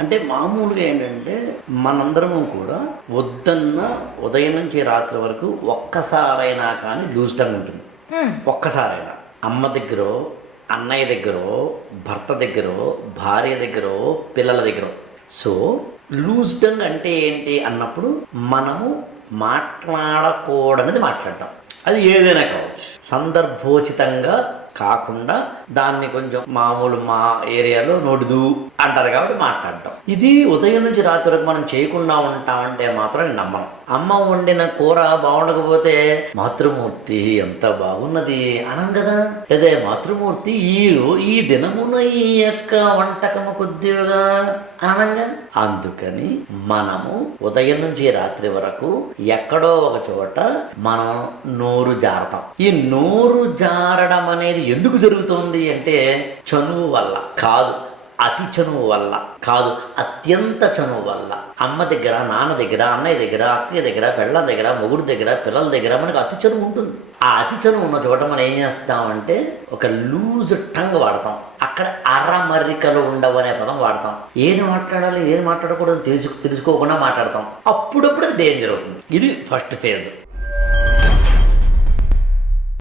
అంటే మామూలుగా ఏంటంటే మనందరము కూడా వద్దన్న ఉదయం నుంచి రాత్రి వరకు ఒక్కసారైనా కానీ లూజ్ టంగ్ ఉంటుంది. ఒక్కసారైనా అమ్మ దగ్గర, అన్నయ్య దగ్గర, భర్త దగ్గర, భార్య దగ్గర, పిల్లల దగ్గర. సో లూజ్ టంగ్ అంటే ఏంటి అన్నప్పుడు మనము మాట్లాడకూడనిది మాట్లాడటం. అది ఏదైనా కావచ్చు, సందర్భోచితంగా కాకుండా దాన్ని కొంచెం మామూలు మా ఏరియాలో నోడుదు అంటారు కాబట్టి మాట్లాడటం. ఇది ఉదయం నుంచి రాత్రి వరకు మనం చేయకుండా ఉంటామంటే మాత్రం నేను నమ్మను. అమ్మ వండిన కూర బాగుండకపోతే మాతృమూర్తి ఎంత బాగున్నది అనం కదా. అదే మాతృమూర్తి ఈ దినమున ఈ యొక్క వంటకము కొద్దిగా అనంగా. అందుకని మనము ఉదయం నుంచి రాత్రి వరకు ఎక్కడో ఒక చోట మనం నోరు జారతాం. ఈ నోరు జారడం అనేది ఎందుకు జరుగుతుంది అంటే చనువు వల్ల కాదు, అతి చనువు వల్ల కాదు, అత్యంత చనువు వల్ల. అమ్మ దగ్గర, నాన్న దగ్గర, అన్నయ్య దగ్గర, అక్కయ్య దగ్గర, పెళ్ళ దగ్గర, మొగుడు దగ్గర, పిల్లల దగ్గర మనకు అతి చనువు ఉంటుంది. ఆ అతి చనువు ఉన్న చోట మనం ఏం చేస్తామంటే ఒక లూజ్ టంగ్ వాడతాం. అక్కడ అరమరికలు ఉండవు అనే పదం వాడతాం. ఏది మాట్లాడాలి ఏది మాట్లాడకూడదు తెలుసుకోకుండా మాట్లాడతాం. అప్పుడప్పుడు అది డేంజర్ అవుతుంది. ఇది ఫస్ట్ ఫేజ్.